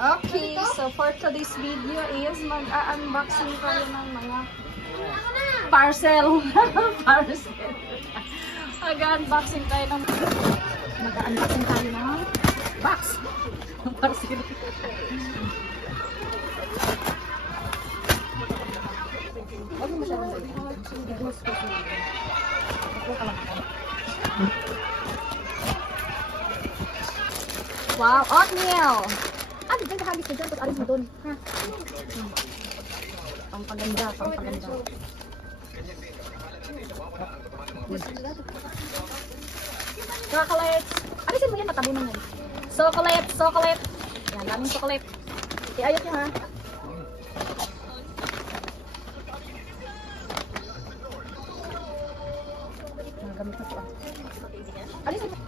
Okay, so for today's video is mag-unboxing tayo ng mga parcel. Parcel. Mag-unboxing tayo ng box. Parcel. Wow, oatmeal! Ano ba yung habis ko dyan? Tapos alis mo doon. Ha? Pampaganda, pampaganda. Chocolate! Alisin mo yan, matabunan mo. Chocolate, chocolate! Yan, daming chocolate. Iayot nyo ha. Gamit na ito. Alisin mo.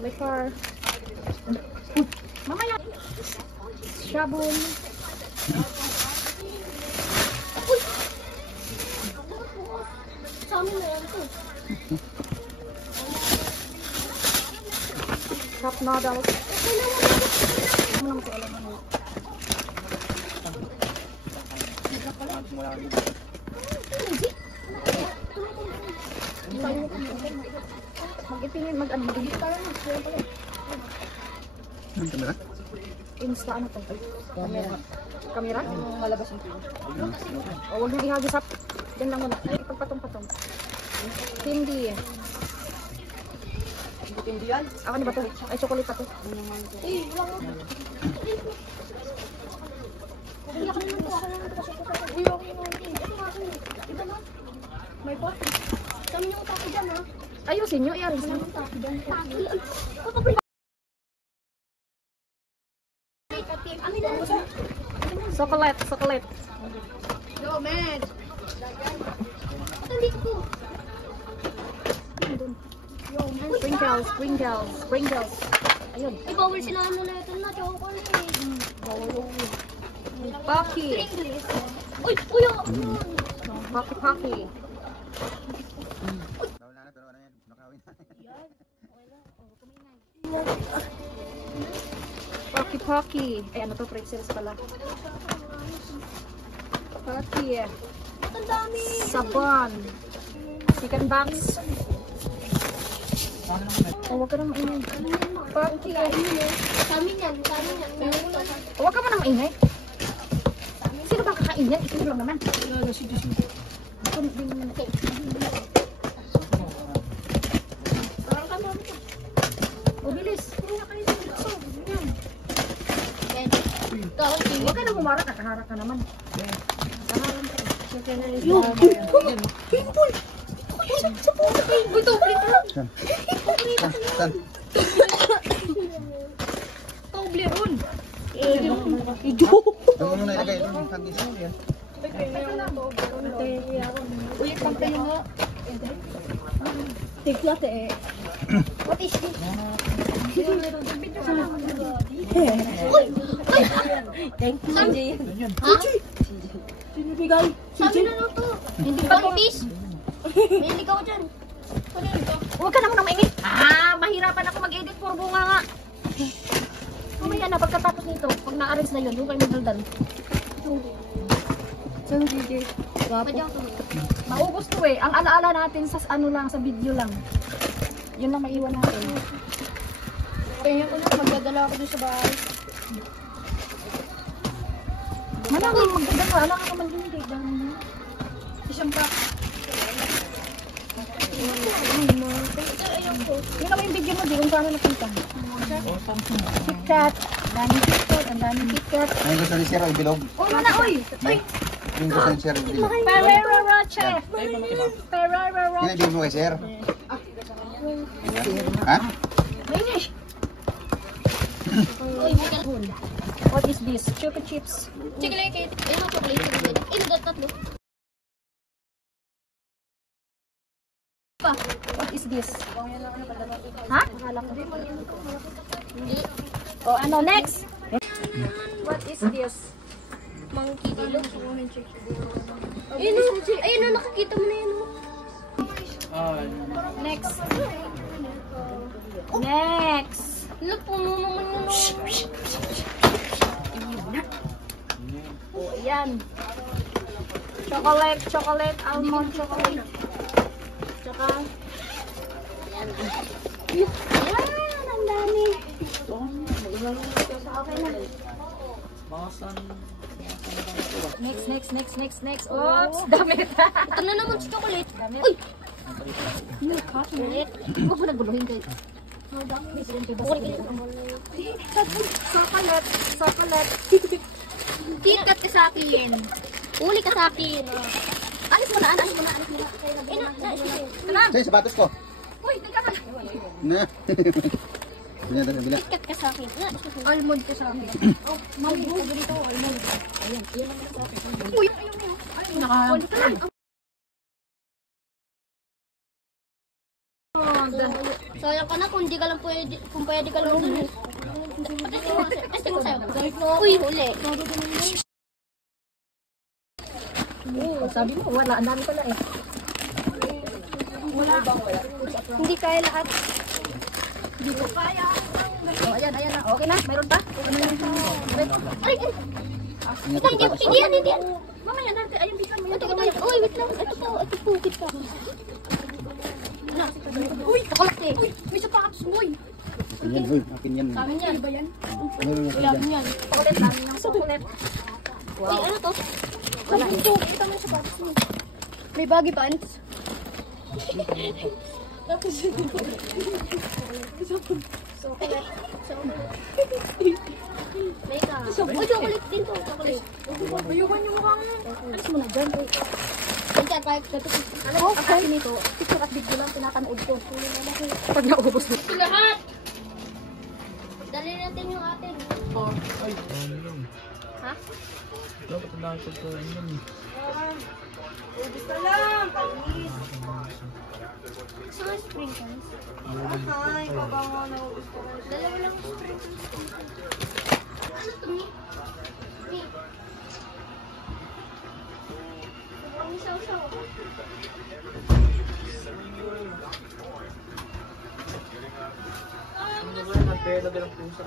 Liquor. Mamaya. Sabon. Sa amin na yan ito. Cup noodles. Ano naman sa alam mo? Mag-ipingin, mag-ibig tayo. Kamera? Insta ano to? Kamera. Kamera? Malabas yung pin. O, huwag nang ihagisap. Diyan lang muna. Ay, ipagpatong-patong. Hindi. Hindi yan? Ako na ba to? Ay, chocolate pa to. Eh, wala mo. Hindi ako naman to. Ako naman to. Uy, okay mo. Ito na. May pot. Kami yung utaki dyan, ha? Ayusin nyo, i-aris nyo. Chocolate, chocolate. Yo, man! Sprinkles, sprinkles, sprinkles. Ayun. Ibawal sila muna ito na chocolate. Pocky. Uy, kuya! Pocky, pocky. Wala na pero ano yan, nakawin na. Pocky, pocky. Eh, ano to? Pretzels pala. Pocky. Ang dami! Sabon. Chicken box. Oh, huwag ka nang ingay. Pocky. Kami yan, kami yan. Huwag ka mo nang ingay. Sino ba kakain yan? Ito lang naman. O, bilis. Huwag ka na humarap. Nakaharap ka naman. Yung! Pimple! Uy, doble ka! Saan? Doble ron! Ido. Ano mo na ilagay? Yung hagis mo yan. Uy, pagkayo nga. Tiglat eh. What is this? Uy! Thank you, Jay. Ha? Sinibigay. Sabi na lang to. Hindi pa to. May ligaw dyan. Ano yun ito? Huwag ka naman nang maingit. Mahirapan ako mag-edit. Puro bunga nga. Mamaya na, pagkatapos nito, pag na-arrange na yun, yung kayo magdaldan. So, Gigi. Padya ko. Maubos to eh. Ang alaala natin sa ano lang, sa video lang. Yun lang maiwan natin. Kaya ko na, magdadala ako dun sa bahay. Manang magdadala. Alam ka naman din, Dave. Isang pa. Ayaw ko. Yun naman yung video mo, di kung paano napunta. KitKat. Ang daming KitKat. Ang daming KitKat. Ang gusto ni Sir, ibilog. Uy, mana, uy! Uy! Yung gusto ni Sir, ibilog. Ferrero Rocher! Ferrero Rocher! Pinibig mo kay Sir? Ha? Finish! What is this? Choco chips. Chocolate. Ayun ang chocolate. Ayun ang tatlo. What is this? Ha? Hindi. O ano, next? What is this? Monkey dilog. Ayun na, nakakita mo na yan. Next. Next. Look, puno naman yun. Oh, ayan. Chocolate, almond chocolate. Tsaka, ayan, ang dami. Okay na. Next. Oops, damit. Ito na naman si chocolate. Uy! Chocolate. Huwag mo naguluhin kayo. Chocolate. Tikat ka sa akin. Uli ka sa akin. Alis mo na. Sa'yo, sapatos ko. Uy, teka ka. Na. Bila, bila. Tikat ka sa akin. Almond ko sa akin. Oh, mami, sabi dito, almond. Ayan lang sa akin. Uy, Sayang ka na kung di ka lang pwede, kung pwede ka lang dun. Testing mo sa'yo. Uy, huli. Sabi mo, wala. Ang dami pala eh. Hindi kaya lahat. Hindi ko kaya. Oh, ayan na. Okay na, mayroon pa? Ay! Hindi yan. Mamaya natin, ayun, bisan mo Ito. Uy, wait lang. Ito po, kita. Uy, chocolate. Uy, may sapatos, boy. Akin yan, boy. Akin yan. Amin yan. Ba yan? Meron na Amin yan. Chocolate, dami ng chocolate. Uy, ano to? Wala ito. Ito mo yung sapatos mo. May baggy pants. May ka. Uy, chocolate din to. Chocolate. Ayuhan yung mukha mo. Alis mo na dyan, boy. Minsan kahit natutup. Alam mo, ang akin nito, picture at video lang pinapanood ko. Pag naubos mo. Lahat! Dali natin yung atin. Ha? Dapat na ako ito yun. Ubus na lang, panis. Gusto mo sprinkles? Ay, pabango na ubus ko. Dalawa lang sprinkles. Ano to, Mi? Mi? Ang isaw-saw. Ano ba yan? Nagpela din ang pusa.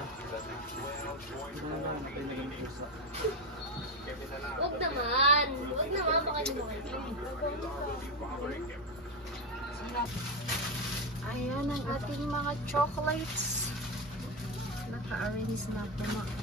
Huwag naman. Huwag naman. Baka naman. Ayan ang ating mga chocolates. Naka-arrange na po mga.